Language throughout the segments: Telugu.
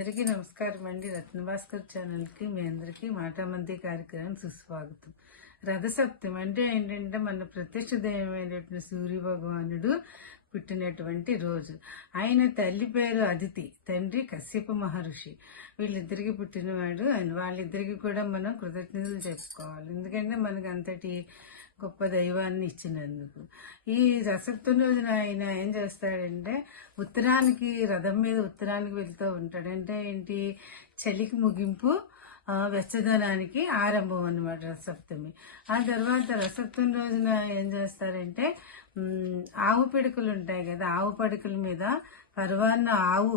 అందరికీ నమస్కారం అండి. రత్నభాస్కర్ ఛానల్కి మీ అందరికీ మాటామంతి కార్యక్రమం సుస్వాగతం. రథసప్తమి అంటే ఏంటంటే మన ప్రత్యక్ష దైవమైనటువంటి సూర్య భగవానుడు పుట్టినటువంటి రోజు. ఆయన తల్లి పేరు అదితి తండ్రి కశ్యప మహర్షి. వీళ్ళిద్దరికి పుట్టినవాడు. ఆయన వాళ్ళిద్దరికి కూడా మనం కృతజ్ఞతలు చెప్పుకోవాలి. ఎందుకంటే మనకు అంతటి గొప్ప దైవాన్ని ఇచ్చినందుకు. ఈ రసప్తం రోజున ఆయన ఏం చేస్తాడంటే ఉత్తరానికి రథం మీద ఉత్తరానికి వెళ్తూ ఉంటాడు. అంటే ఏంటి? చలికి ముగింపు వెచ్చదనానికి ఆరంభం అన్నమాట రసప్తమి. ఆ తర్వాత రసప్తం రోజున ఏం చేస్తారంటే ఆవు పిడకలు ఉంటాయి కదా ఆవు పడకల మీద పర్వాన్న ఆవు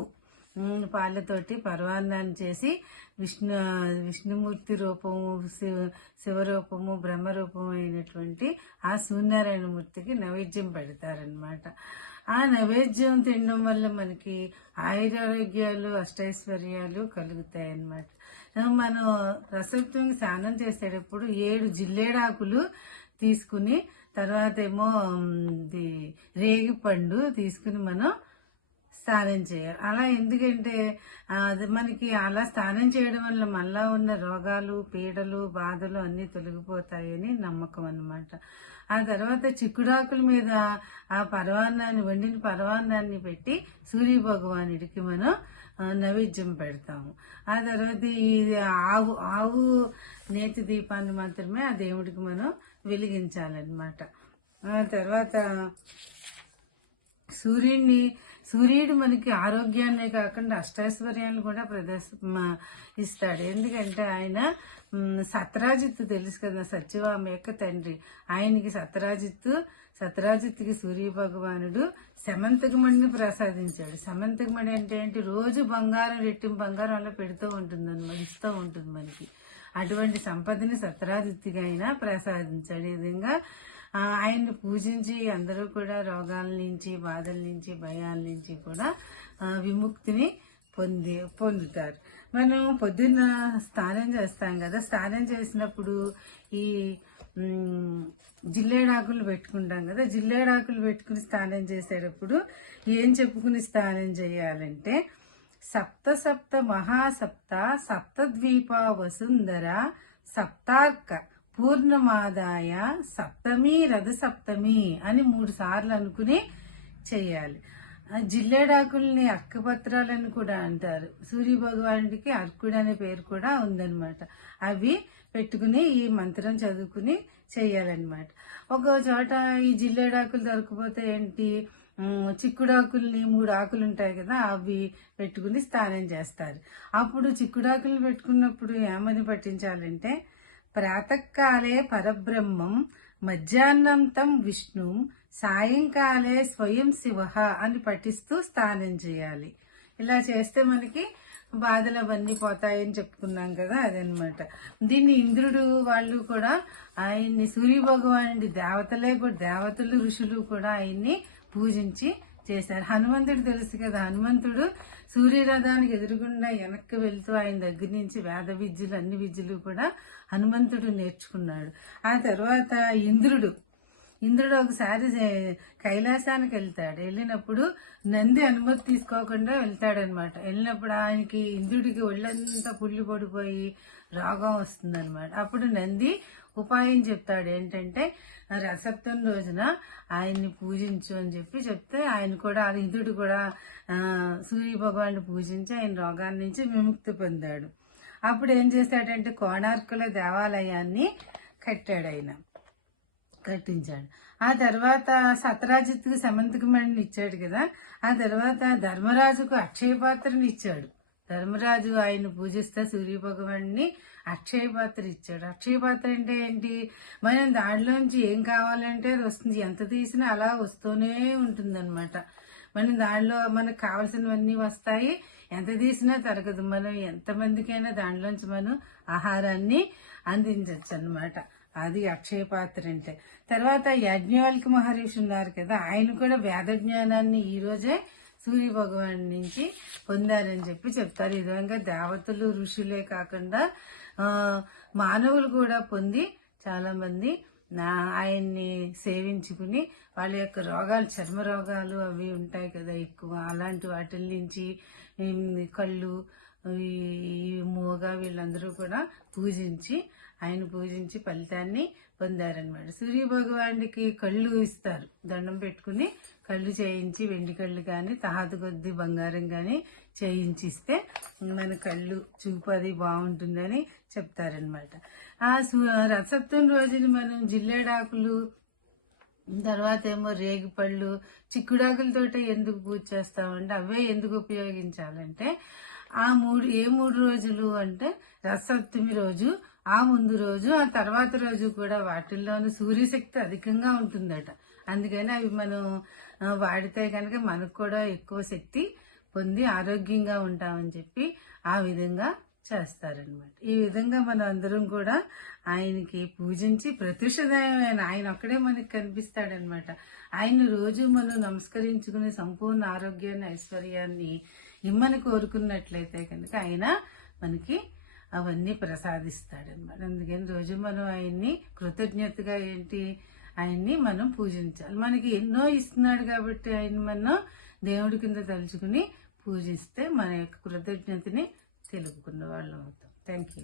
పాలతోటి పర్వాన్నాన్ని చేసి విష్ణు విష్ణుమూర్తి రూపము శివ శివరూపము బ్రహ్మరూపము అయినటువంటి ఆ సూర్యనారాయణ మూర్తికి నైవేద్యం పెడతారనమాట ఆ నైవేద్యం తినడం వల్ల మనకి ఆయురారోగ్యాలు అష్టైశ్వర్యాలు కలుగుతాయి అన్నమాట మనం రసత్వంకి స్నానం చేసేటప్పుడు ఏడు జిల్లేడాకులు తీసుకుని తర్వాత ఏమో రేగిపండు ఇది తీసుకుని మనం స్నానం చేయాలి. అలా ఎందుకంటే అది మనకి అలా స్నానం చేయడం వల్ల మళ్ళా ఉన్న రోగాలు పీడలు బాధలు అన్నీ తొలగిపోతాయని నమ్మకం అన్నమాట. ఆ తర్వాత చిక్కుడాకుల మీద ఆ పరవాన్నాన్ని వండిన పరవాన్నాన్ని పెట్టి సూర్య భగవానుడికి మనం నైవేద్యం పెడతాము. ఆ తర్వాత ఈ ఆవు ఆవు నేతి దీపాన్ని మాత్రమే ఆ దేవుడికి మనం వెలిగించాలన్నమాట. ఆ తర్వాత సూర్యుడిని సూర్యుడు మనకి ఆరోగ్యాన్నే కాకుండా అష్టైశ్వర్యాన్ని కూడా ప్రదర్శ ఇస్తాడు. ఎందుకంటే ఆయన మ్, సత్రాజిత్తు తెలుసు కదా సత్యవామ యొక్క తండ్రి. ఆయనకి సత్రాజిత్తు సత్రాజిత్తుకి సూర్య భగవానుడు శమంతకమణిని ప్రసాదించాడు. శమంతకమణి అంటే ఏంటి? రోజు బంగారం రెట్టింపు బంగారం అలా పెడుతూ ఉంటుంది అనమాట ఇస్తూ ఉంటుంది మనకి. అటువంటి సంపదని సత్రాజిత్తుగా అయినా ప్రసాదించాడు. ఈ విధంగా ఆయన్ని పూజించి అందరూ కూడా రోగాల నుంచి బాధల నుంచి భయాల నుంచి కూడా విముక్తిని పొంది పొందుతారు. మనం పొద్దున్న స్నానం చేస్తాం కదా స్నానం చేసినప్పుడు ఈ జిల్లేడాకులు పెట్టుకుంటాం కదా జిల్లేడాకులు పెట్టుకుని స్నానం చేసేటప్పుడు ఏం చెప్పుకుని స్నానం చేయాలంటే సప్త సప్త మహాసప్త సప్తద్వీప వసుంధర సప్తార్క పూర్ణమాదాయ సప్తమి రథ సప్తమి అని మూడు సార్లు అనుకుని చేయాలి. ఆ జిల్లేడాకుల్ని అర్కపత్రాలని కూడా అంటారు. సూర్య భగవానుడికి అర్కుడు అనే పేరు కూడా ఉందన్నమాట. అవి పెట్టుకుని ఈ మంత్రం చదువుకుని చేయాలన్నమాట. ఒక చోట ఈ జిల్లేడాకులు దొరకపోతే ఏంటి? చిక్కుడాకుల్ని మూడు ఆకులు ఉంటాయి కదా అవి పెట్టుకుని స్నానం చేస్తారు. అప్పుడు చిక్కుడాకులు పెట్టుకున్నప్పుడు ఏమని పట్టించాలంటే ప్రాతకాలే పరబ్రహ్మం మధ్యాహ్నం తం విష్ణు సాయంకాలే స్వయం శివ అని పఠిస్తూ స్నానం చేయాలి. ఇలా చేస్తే మనకి బాధలు అవన్నీ పోతాయని చెప్పుకున్నాం కదా అదనమాట. దీన్ని ఇంద్రుడు వాళ్ళు కూడా ఆయన్ని సూర్య భగవానుడి దేవతలే కూడా దేవతలు ఋషులు కూడా ఆయన్ని పూజించి చేశారు. హనుమంతుడు తెలుసు కదా హనుమంతుడు సూర్యరథానికి ఎదురుగుండా వెనక్కి వెళ్తూ ఆయన దగ్గర నుంచి వేద విద్యలు అన్ని విద్యలు కూడా హనుమంతుడు నేర్చుకున్నాడు. ఆ తర్వాత ఇంద్రుడు ఇంద్రుడు ఒకసారి కైలాసానికి వెళ్తాడు. వెళ్ళినప్పుడు నంది అనుమతి తీసుకోకుండా వెళ్తాడనమాట. వెళ్ళినప్పుడు ఆయనకి ఇంద్రుడికి ఒళ్ళంతా పుల్లి పడిపోయి రోగం వస్తుందనమాట. అప్పుడు నంది ఉపాయం చెప్తాడు. ఏంటంటే రసప్తం రోజున ఆయన్ని పూజించు అని చెప్పి చెప్తే ఆయన కూడా ఆ ఇంద్రుడు కూడా సూర్య భగవాన్ని పూజించి ఆయన రోగాల నుంచి విముక్తి పొందాడు. అప్పుడు ఏం చేశాడంటే కోణార్కుల దేవాలయాన్ని కట్టాడు ఆయన. కట్టించాడు. ఆ తర్వాత సతరాజిత్తుకు సమంతకుమణిని ఇచ్చాడు కదా. ఆ తర్వాత ధర్మరాజుకు అక్షయ పాత్రని ఇచ్చాడు. ధర్మరాజు ఆయన పూజిస్తే సూర్య భగవాన్ని అక్షయ పాత్ర ఇచ్చాడు. అక్షయ పాత్ర అంటే ఏంటి? మనం దాంట్లోంచి ఏం కావాలంటే అది వస్తుంది. ఎంత తీసినా అలా వస్తూనే ఉంటుందన్నమాట. మనం దానిలో మనకు కావాల్సినవన్నీ వస్తాయి. ఎంత తీసినా తరగదు. మనం ఎంతమందికైనా దాంట్లోంచి మనం ఆహారాన్ని అందించవచ్చు అనమాట అది అక్షయ పాత్ర అంటే. తర్వాత యజ్ఞవల్కి మహర్షి ఉన్నారు కదా. ఆయన కూడా వేద జ్ఞానాన్ని ఈరోజే రోజే సూర్య భగవాన్ నుంచి పొందారని చెప్పి చెప్తారు. ఈ విధంగా దేవతలు ఋషులే కాకుండా మానవులు కూడా పొంది చాలా మంది ఆయన్ని సేవించుకుని వాళ్ళ యొక్క రోగాలు చర్మ రోగాలు అవి ఉంటాయి కదా ఎక్కువ. అలాంటి వాటి నుంచి కళ్ళు ఈ మూగ వీళ్ళందరూ కూడా పూజించి ఆయన పూజించి ఫలితాన్ని పొందారనమాట సూర్య భగవానుడికి కళ్ళు ఇస్తారు. దండం పెట్టుకుని కళ్ళు చేయించి వెండి కళ్ళు కానీ తహాత కొద్ది బంగారం కానీ చేయించిస్తే మన కళ్ళు చూపు అది బాగుంటుందని చెప్తారనమాట ఆ సు- రథసప్తమి రోజున మనం జిల్లేడాకులు తర్వాత ఏమో రేగిపళ్ళు చిక్కుడాకులతోటి ఎందుకు పూజ చేస్తామంటే అవే ఎందుకు ఉపయోగించాలంటే ఆ మూడు ఏ మూడు రోజులు అంటే రసప్తమి రోజు ఆ ముందు రోజు ఆ తర్వాత రోజు కూడా వాటిల్లోని సూర్యశక్తి అధికంగా ఉంటుందట. అందుకని అవి మనం వాడితే కనుక మనకు కూడా ఎక్కువ శక్తి పొంది ఆరోగ్యంగా ఉంటామని చెప్పి ఆ విధంగా చేస్తారనమాట ఈ విధంగా మనం అందరం కూడా ఆయనకి పూజించి ప్రత్యుషదయమైన ఆయన ఒక్కడే మనకి కనిపిస్తాడనమాట ఆయన రోజు మనం నమస్కరించుకుని సంపూర్ణ ఆరోగ్యాన్ని ఐశ్వర్యాన్ని ఇమ్మని కోరుకున్నట్లయితే కనుక ఆయన మనకి అవన్నీ ప్రసాదిస్తాడనమాట అందుకని రోజు మనం ఆయన్ని కృతజ్ఞతగా ఏంటి? ఆయన్ని మనం పూజించాలి. మనకి ఎన్నో ఇస్తున్నాడు కాబట్టి ఆయన మనం దేవుడి కింద తలుచుకుని పూజిస్తే మన యొక్క కృతజ్ఞతని తెలుపుకున్న వాళ్ళం అవుతాం. Thank you